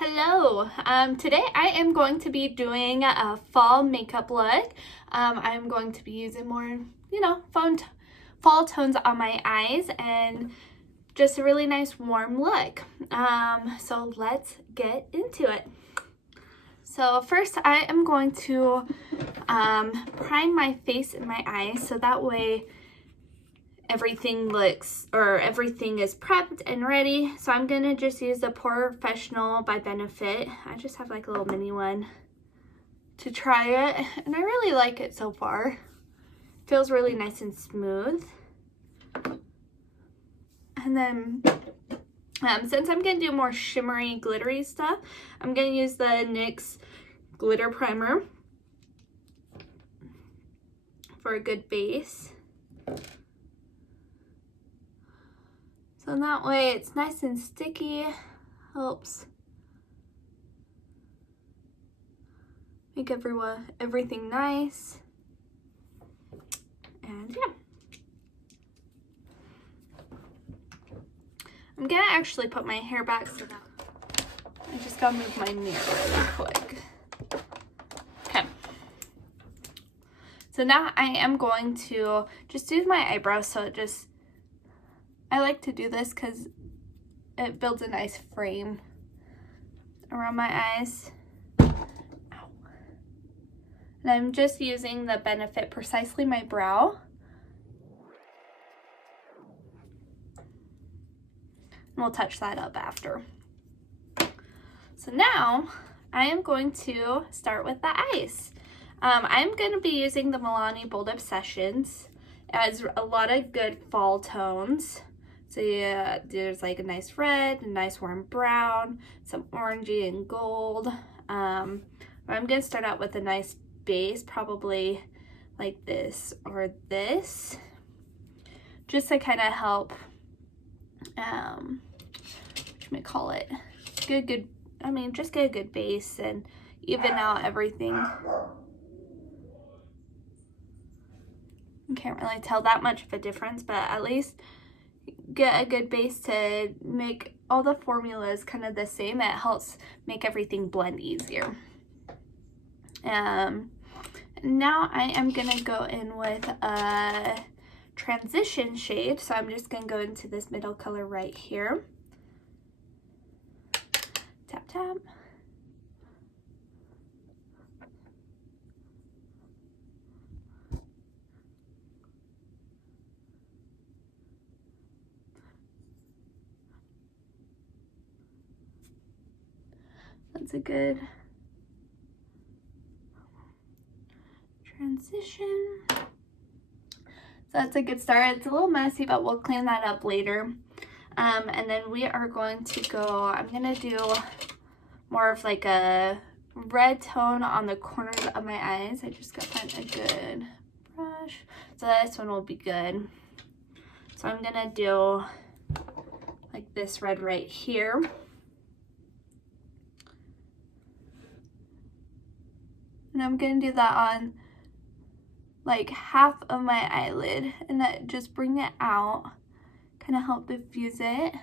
Hello. Today I am going to be doing a fall makeup look. I'm going to be using more, fall tones on my eyes and just a really nice warm look. So let's get into it. So first I am going to prime my face and my eyes so that way everything is prepped and ready. So I'm gonna just use the POREfessional by Benefit. I just have like a little mini one to try it, and I really like it so far. Feels really nice and smooth. And then since I'm gonna do more shimmery, glittery stuff, I'm gonna use the NYX glitter primer for a good base. So that way it's nice and sticky, helps make everything nice. And yeah. I'm gonna actually put my hair back so that I just gotta move my mirror really quick. Okay. So now I am going to just do my eyebrows so I like to do this because it builds a nice frame around my eyes. Ow. And I'm just using the Benefit Precisely My Brow. And we'll touch that up after. So now I am going to start with the eyes. I'm going to be using the Milani Bold Obsessions. It has a lot of good fall tones. So yeah, there's like a nice red, a nice warm brown, some orangey and gold. I'm going to start out with a nice base, probably like this or this, just to kind of help, just get a good base and even out everything. You can't really tell that much of a difference, but at least get a good base to make all the formulas kind of the same. It helps make everything blend easier. Now I am gonna go in with a transition shade, so I'm just gonna go into this middle color right here. Tap, tap. That's a good transition. So that's a good start. It's a little messy, but we'll clean that up later. And then we are going to go, I'm gonna do more of like a red tone on the corners of my eyes. I just gotta find a good brush. So this one will be good. So I'm gonna do like this red right here. And I'm gonna do that on like half of my eyelid and just bring it out, kind of help diffuse it.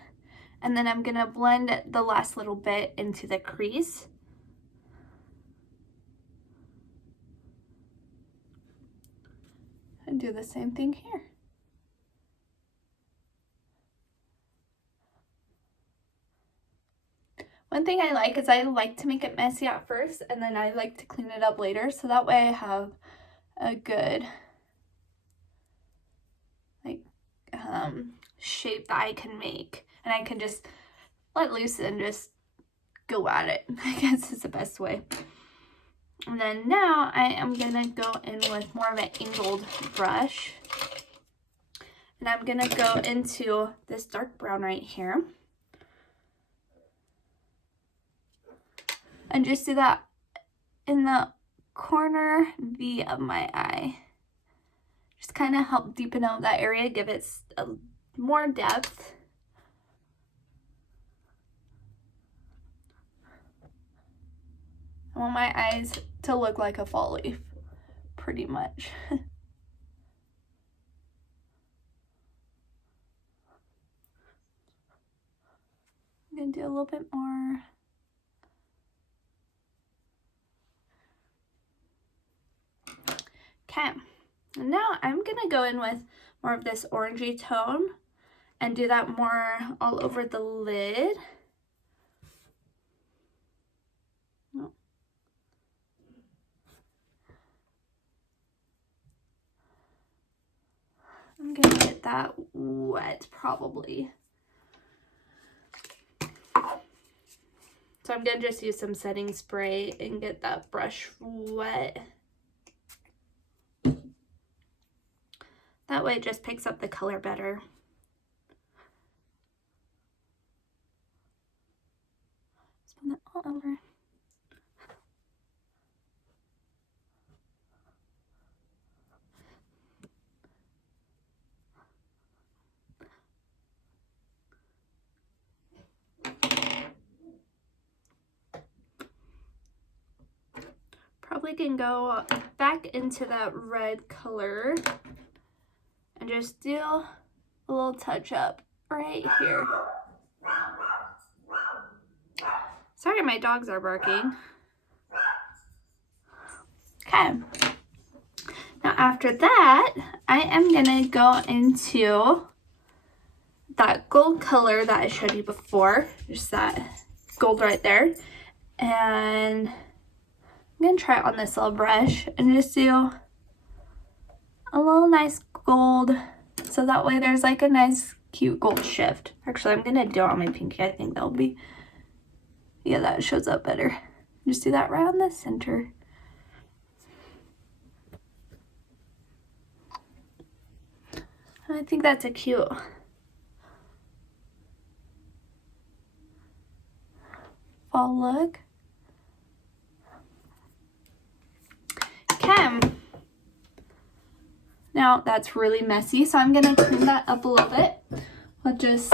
And then I'm gonna blend the last little bit into the crease. And do the same thing here. One thing I like is I like to make it messy at first and then I like to clean it up later, so that way I have a good shape that I can make, and I can just let loose and just go at it. I guess is the best way. And then now I am gonna go in with more of an angled brush, and I'm gonna go into this dark brown right here and just do that in the corner V of my eye. Just kind of help deepen out that area, give it more depth. I want my eyes to look like a fall leaf, pretty much. I'm gonna do a little bit more And now I'm gonna go in with more of this orangey tone and do that more all over the lid. I'm gonna get that wet probably. So I'm gonna just use some setting spray and get that brush wet. That way it just picks up the color better. Spin that all over. Probably can go back into that red color and just do a little touch up right here. Sorry, my dogs are barking. Okay. Now after that, I am gonna go into that gold color that I showed you before, just that gold right there. And I'm gonna try it on this little brush and just do a little nice gold, so that way there's like a nice cute gold shift. Actually, I'm gonna do it on my pinky. I think that'll be, yeah, that shows up better. Just do that right on the center. I think that's a cute fall look. Okay. Now that's really messy, so I'm gonna clean that up a little bit with just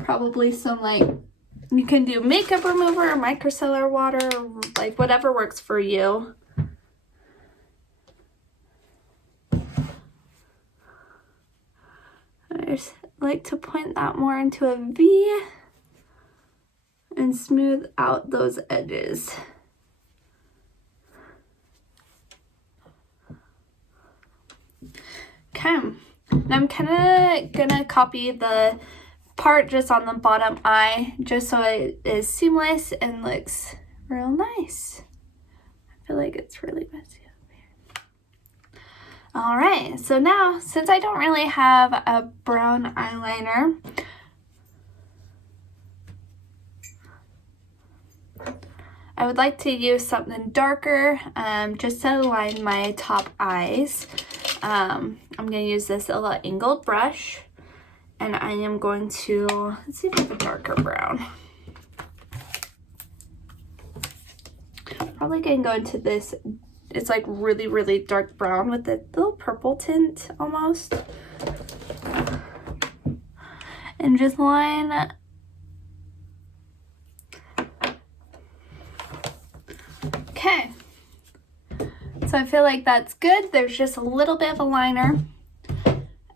probably some, like, you can do makeup remover or micellar water, like whatever works for you. I just like to point that more into a V and smooth out those edges. Okay, now I'm kind of gonna copy the part just on the bottom eye just so it is seamless and looks real nice. I feel like it's really messy over here. All right, so now since I don't really have a brown eyeliner, I would like to use something darker just to line my top eyes. I'm going to use this little angled brush, and I am going to, let's see if I have a darker brown. Probably going to go into this, it's like really, really dark brown with a little purple tint almost. And just line. Okay. So I feel like that's good. There's just a little bit of a liner.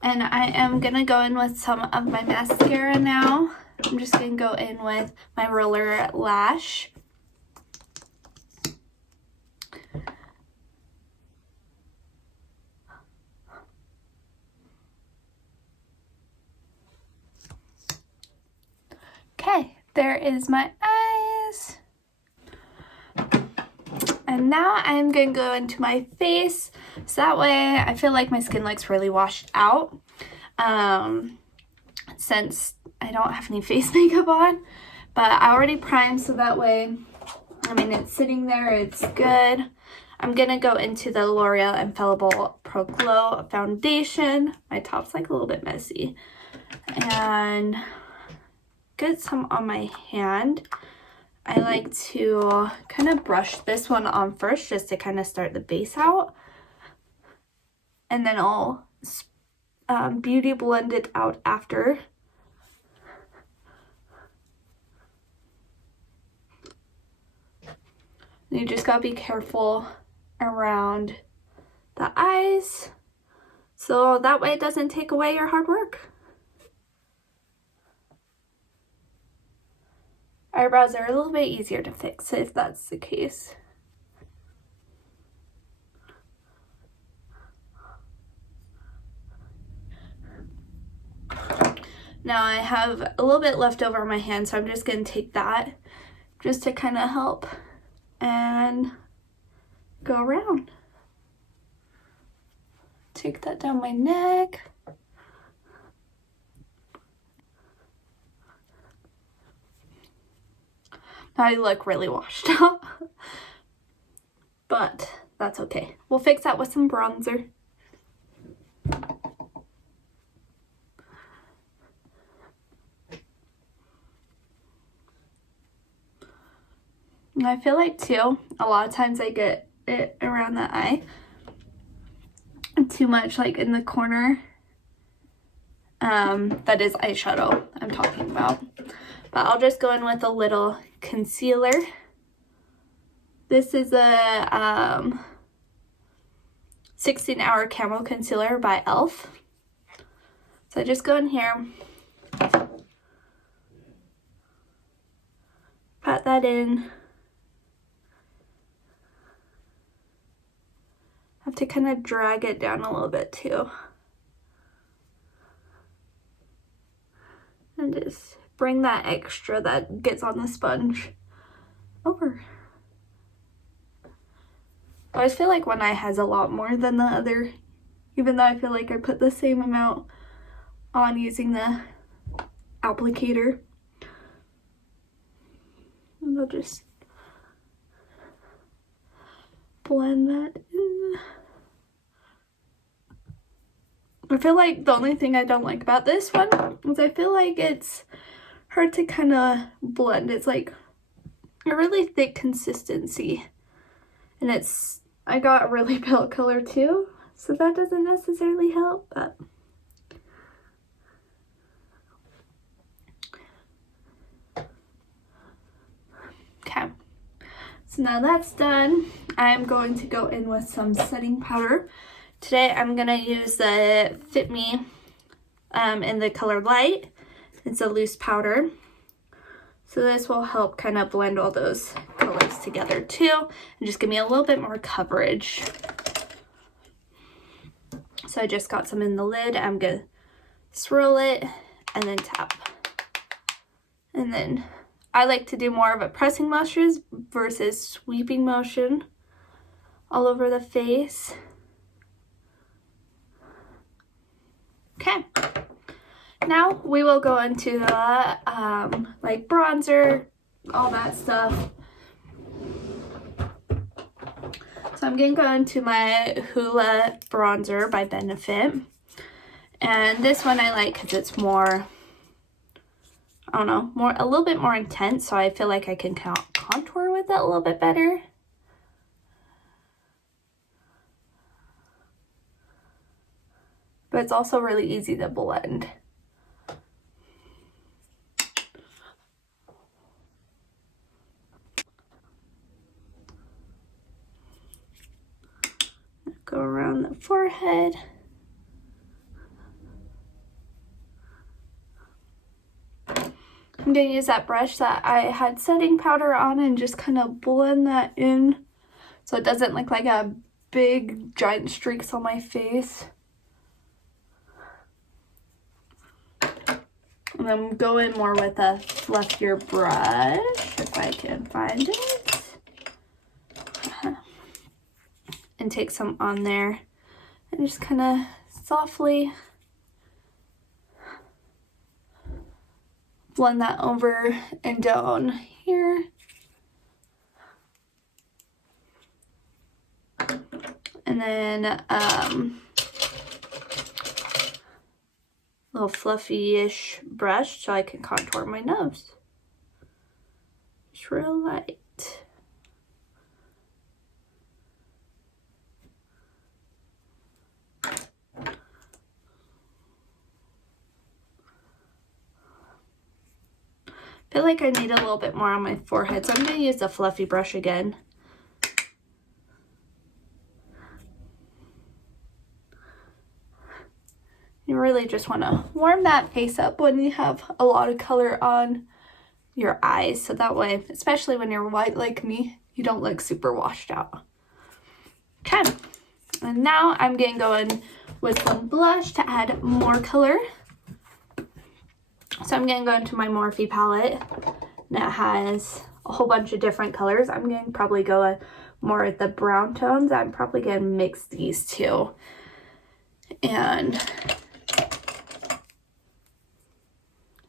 And I am going to go in with some of my mascara now. I'm just going to go in with my Roller Lash. Okay, there is my eyes. And now I'm going to go into my face, so that way I feel like my skin looks really washed out, since I don't have any face makeup on. But I already primed, so that way, I mean, it's sitting there, it's good. I'm going to go into the L'Oreal Infallible Pro Glow Foundation. My top's like a little bit messy. And get some on my hand. I like to kind of brush this one on first just to kind of start the base out. And then I'll beauty blend it out after. You just gotta be careful around the eyes, so that way it doesn't take away your hard work. Eyebrows are a little bit easier to fix if that's the case. Now I have a little bit left over on my hand, so I'm just going to take that just to kind of help and go around. Take that down my neck. I look really washed out, but that's okay. We'll fix that with some bronzer. And I feel like too, a lot of times I get it around the eye too much, like in the corner. That is eyeshadow I'm talking about. But I'll just go in with a little concealer. This is a 16-hour camo concealer by e.l.f. So I just go in here, pat that in. Have to kind of drag it down a little bit too. And just bring that extra that gets on the sponge over. I always feel like one eye has a lot more than the other, even though I feel like I put the same amount on using the applicator. And I'll just blend that in. I feel like the only thing I don't like about this one is I feel like it's hard to kind of blend. It's like a really thick consistency, and I got a really pale color too, so that doesn't necessarily help, but okay. So now that's done, I'm going to go in with some setting powder. Today I'm going to use the Fit Me in the color Light. It's a loose powder. So this will help kind of blend all those colors together too, and just give me a little bit more coverage. So I just got some in the lid. I'm going to swirl it and then tap. And then I like to do more of a pressing motion versus sweeping motion all over the face. Okay, now we will go into the like bronzer, all that stuff. So I'm gonna go into my Hoola bronzer by Benefit, and this one I like because it's more, I don't know, a little bit more intense, so I feel like I can contour with it a little bit better. But it's also really easy to blend. Go around the forehead. I'm going to use that brush that I had setting powder on and just kind of blend that in so it doesn't look like a big giant streaks on my face. And then go in more with a fluffier brush, if I can find it. And take some on there and just kind of softly blend that over and down here. And then little fluffy-ish brush so I can contour my nose. Just real light. I feel like I need a little bit more on my forehead, so I'm going to use the fluffy brush again. You really just want to warm that face up when you have a lot of color on your eyes, so that way, especially when you're white like me, you don't look super washed out. Okay, and now I'm going to go in with some blush to add more color. So I'm going to go into my Morphe palette, and it has a whole bunch of different colors. I'm going to probably go more at the brown tones. I'm probably going to mix these two. And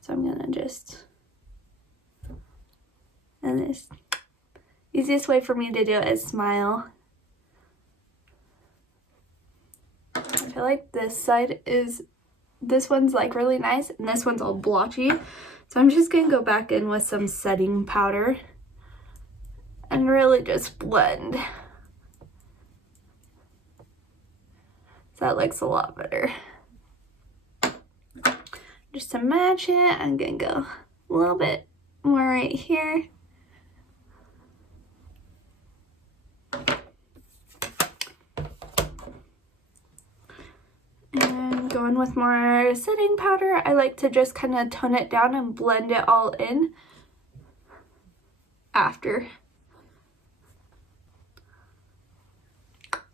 so I'm going to just, and this easiest way for me to do it is smile. I feel like this one's like really nice, and this one's all blotchy. So I'm just gonna go back in with some setting powder and really just blend. So that looks a lot better. Just to match it, I'm gonna go a little bit more right here. And going with more setting powder, I like to just kind of tone it down and blend it all in after.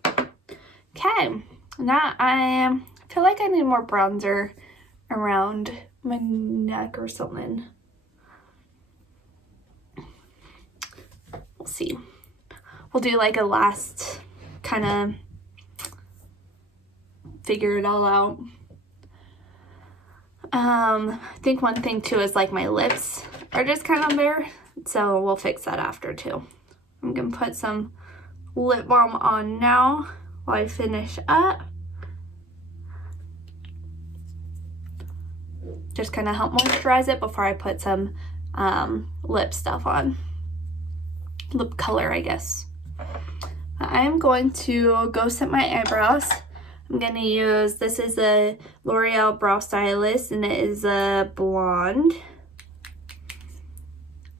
Okay, now I feel like I need more bronzer around my neck or something. We'll see. We'll do like a last kind of figure it all out. I think one thing too is like my lips are just kind of bare, so we'll fix that after too. I'm gonna put some lip balm on now while I finish up. Just kind of help moisturize it before I put some lip stuff on. Lip color, I guess. I am going to go set my eyebrows. I'm going to use, this is a L'Oreal Brow Stylist, and it is a blonde.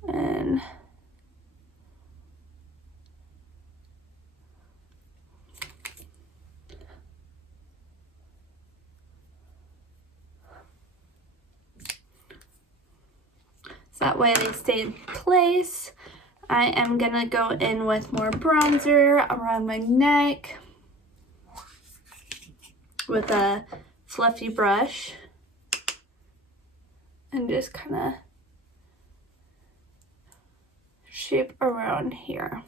And so that way they stay in place. I am going to go in with more bronzer around my neck with a fluffy brush and just kind of shape around here.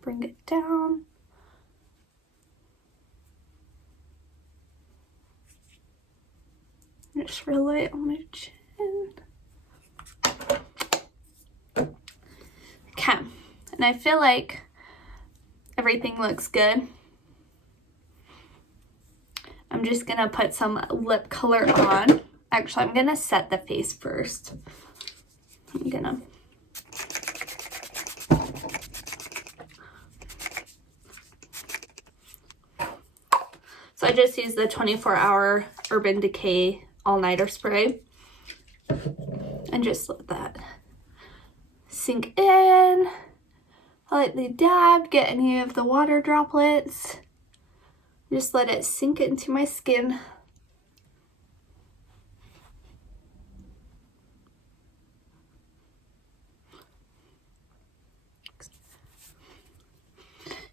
Bring it down. Just relay on my chin. Okay, and I feel like everything looks good. I'm just gonna put some lip color on. Actually, I'm gonna set the face first. So I just used the 24-hour Urban Decay all-nighter spray and just let that sink in. Lightly dab, get any of the water droplets. Just let it sink into my skin.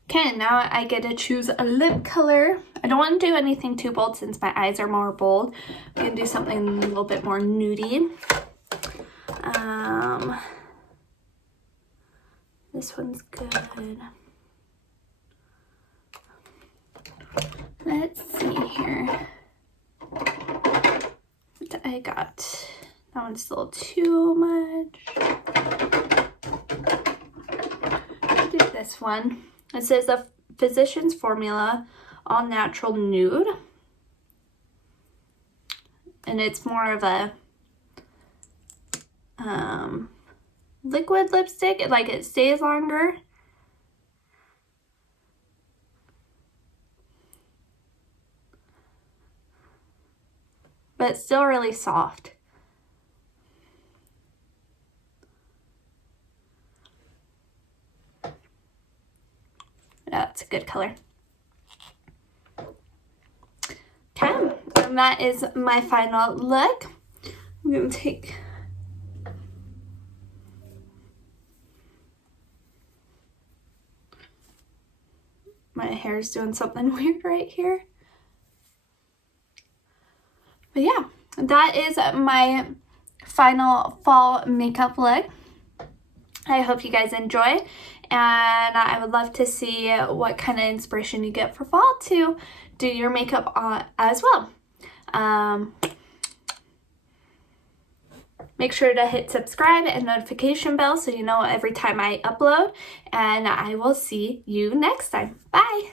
Okay, now I get to choose a lip color. I don't want to do anything too bold since my eyes are more bold. I'm going to do something a little bit more nudie. This one's good. Let's see here. What I got. That one's still too much. I'll do this one. It says the Physicians Formula All Natural Nude. And it's more of a liquid lipstick. Like it stays longer. But it's still really soft. That's a good color. Okay, and that is my final look. I'm going to take my hair's doing something weird right here. But yeah, that is my final fall makeup look. I hope you guys enjoy, and I would love to see what kind of inspiration you get for fall to do your makeup on as well. Make sure to hit subscribe and notification bell so you know every time I upload, and I will see you next time. Bye!